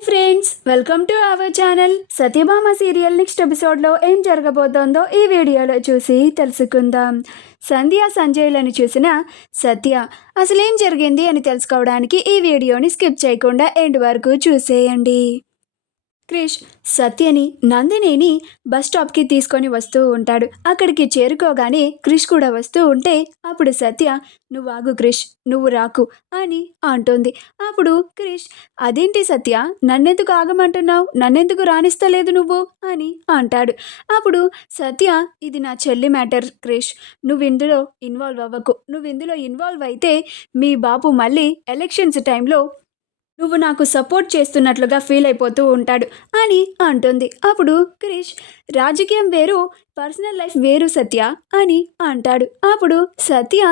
Friends, welcome to our channel. Satyabhama serial next ఎపిసోడ్లో ఏం జరగబోతోందో ఈ వీడియోలో చూసి తెలుసుకుందాం. సంధ్య సంజయ్లను చూసిన సత్య అసలేం జరిగింది అని తెలుసుకోవడానికి ఈ వీడియోని స్కిప్ చేయకుండా ఎండ్ వరకు చూసేయండి. క్రిష్ సత్యని నందినిని బస్ స్టాప్కి తీసుకొని వస్తూ ఉంటాడు. అక్కడికి చేరుకోగానే క్రిష్ కూడా వస్తూ ఉంటే అప్పుడు సత్య, నువ్వు ఆగు క్రిష్, నువ్వు రాకు అని అంటుంది. అప్పుడు క్రిష్, అదేంటి సత్య, నన్నెందుకు ఆగమంటున్నావు, నన్నెందుకు రాణిస్తలేదు నువ్వు అని అంటాడు. అప్పుడు సత్య, ఇది నా చెల్లి మ్యాటర్ క్రిష్, నువ్వు ఇందులో ఇన్వాల్వ్ అవ్వకు, నువ్వు ఇందులో ఇన్వాల్వ్ అయితే మీ బాబు మళ్ళీ ఎలక్షన్స్ టైంలో నువ్వు నాకు సపోర్ట్ చేస్తున్నట్లుగా ఫీల్ అయిపోతూ ఉంటాడు అని అంటుంది. అప్పుడు క్రిష్, రాజకీయం వేరు, పర్సనల్ లైఫ్ వేరు సత్య అని అంటాడు. అప్పుడు సత్య,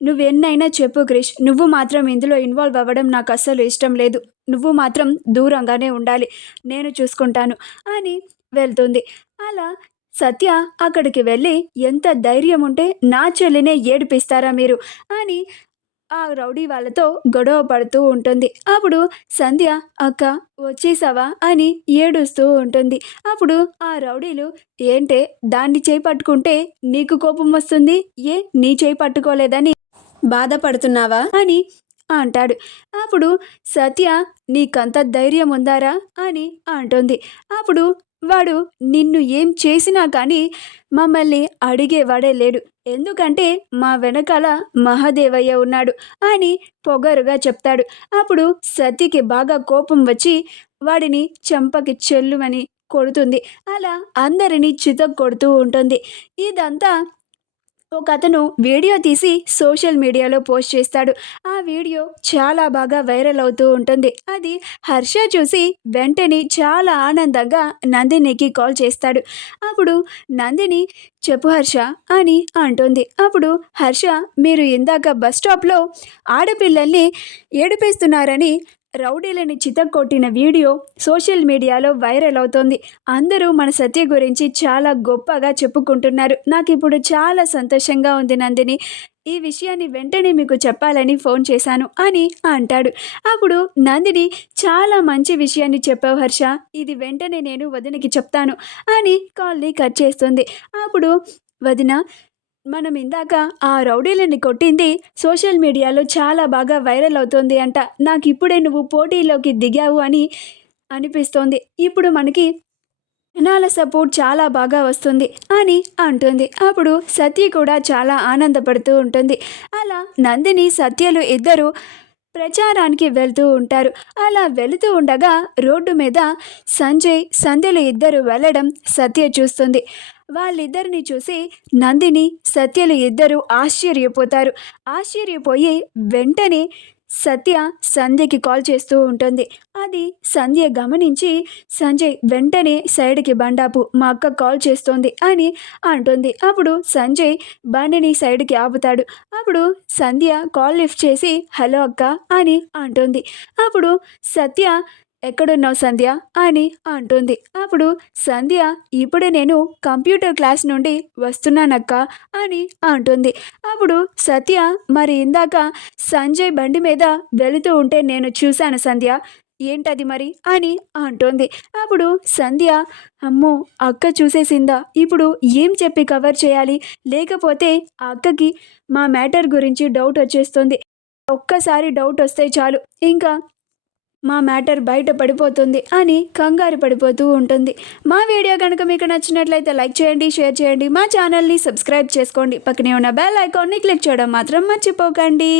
నువ్వెన్నైనా చెప్పు క్రిష్, నువ్వు మాత్రం ఇందులో ఇన్వాల్వ్ అవ్వడం నాకు అస్సలు ఇష్టం లేదు, నువ్వు మాత్రం దూరంగానే ఉండాలి, నేను చూసుకుంటాను అని వెళ్తుంది. అలా సత్య అక్కడికి వెళ్ళి, ఎంత ధైర్యం ఉంటే నా చెల్లినే ఏడిపిస్తారా మీరు అని ఆ రౌడీ వాళ్ళతో గొడవ పడుతూ ఉంటుంది. అప్పుడు సంధ్య, అక్క వచ్చేసావా అని ఏడుస్తూ ఉంటుంది. అప్పుడు ఆ రౌడీలు, ఏంటే దాన్ని చేయి పట్టుకుంటే నీకు కోపం వస్తుంది, నీ చేయి పట్టుకోలేదని బాధపడుతున్నావా అని అంటాడు. అప్పుడు సత్య, నీకంత ధైర్యం ఉందారా అని అంటుంది. అప్పుడు వాడు, నిన్ను ఏం చేసినా కానీ మమ్మల్ని అడిగేవాడే లేడు, ఎందుకంటే మా వెనకాల మహాదేవయ్య ఉన్నాడు అని పొగరుగా చెప్తాడు. అప్పుడు సత్యకి బాగా కోపం వచ్చి వాడిని చెంపకి చెల్లుమని కొడుతుంది. అలా అందరినీ చితక్ కొడుతూ ఉంటుంది. ఇదంతా ఒక అతను వీడియో తీసి సోషల్ మీడియాలో పోస్ట్ చేస్తాడు. ఆ వీడియో చాలా బాగా వైరల్ అవుతూ ఉంటుంది. అది హర్ష చూసి వెంటనే చాలా ఆనందంగా నందినికి కాల్ చేస్తాడు. అప్పుడు నందిని, చెప్పు హర్ష అని అంటుంది. అప్పుడు హర్ష, మీరు ఇందాక బస్ స్టాప్లో ఆడపిల్లల్ని ఏడిపిస్తున్నారని రౌడీలని చితక్కొట్టిన వీడియో సోషల్ మీడియాలో వైరల్ అవుతోంది. అందరూ మన సత్య గురించి చాలా గొప్పగా చెప్పుకుంటున్నారు. నాకు ఇప్పుడు చాలా సంతోషంగా ఉంది నందిని, ఈ విషయాన్ని వెంటనే మీకు చెప్పాలని ఫోన్ చేశాను అని అంటాడు. అప్పుడు నందిని, చాలా మంచి విషయాన్ని చెప్పావు హర్ష, ఇది వెంటనే నేను వదినకి చెప్తాను అని కాల్ని కట్ చేస్తుంది. అప్పుడు వదిన, మనం ఇందాక ఆ రౌడీలని కొట్టింది సోషల్ మీడియాలో చాలా బాగా వైరల్ అవుతుంది అంట, నాకు ఇప్పుడే నువ్వు పోటీలోకి దిగావు అని అనిపిస్తోంది, ఇప్పుడు మనకి జనాల సపోర్ట్ చాలా బాగా వస్తుంది అని అంటుంది. అప్పుడు సత్య కూడా చాలా ఆనందపడుతూ ఉంటుంది. అలా నందిని సత్యలు ఇద్దరు ప్రచారానికి వెళ్తూ ఉంటారు. అలా వెళుతూ ఉండగా రోడ్డు మీద సంజయ్ సంధ్యలు ఇద్దరు వెళ్ళడం సత్య చూస్తుంది. వాళ్ళిద్దరిని చూసి నందిని సత్యలు ఇద్దరు ఆశ్చర్యపోతారు. ఆశ్చర్యపోయి వెంటనే సత్య సంధ్యకి కాల్ చేస్తూ ఉంటుంది. అది సంధ్య గమనించి, సంజయ్ వెంటనే సైడ్కి బండాపు, మా అక్క కాల్ చేస్తోంది అని అంటుంది. అప్పుడు సంజయ్ బండిని సైడ్కి ఆపుతాడు. అప్పుడు సంధ్య కాల్ లిఫ్ట్ చేసి, హలో అక్క అని అంటుంది. అప్పుడు సత్య, ఎక్కడున్నావు సంధ్య అని అంటుంది. అప్పుడు సంధ్య, ఇప్పుడే నేను కంప్యూటర్ క్లాస్ నుండి వస్తున్నానక్క అని అంటుంది. అప్పుడు సత్య, మరి ఇందాక సంజయ్ బండి మీద వెళుతూ ఉంటే నేను చూశాను సంధ్య, ఏంటది మరి అని అంటుంది. అప్పుడు సంధ్య, అమ్మో అక్క చూసేసిందా, ఇప్పుడు ఏం చెప్పి కవర్ చేయాలి, లేకపోతే ఆ అక్కకి మా మ్యాటర్ గురించి డౌట్ వచ్చేస్తుంది, ఒక్కసారి డౌట్ వస్తే చాలు ఇంకా మా మ్యాటర్ బయట పడిపోతుంది అని కంగారు పడిపోతూ ఉంటుంది. మా వీడియో కనుక మీకు నచ్చినట్లయితే లైక్ చేయండి, షేర్ చేయండి, మా ఛానల్ని సబ్స్క్రైబ్ చేసుకోండి, పక్కనే ఉన్న బెల్ ఐకాన్ని క్లిక్ చేయడం మాత్రం మర్చిపోకండి.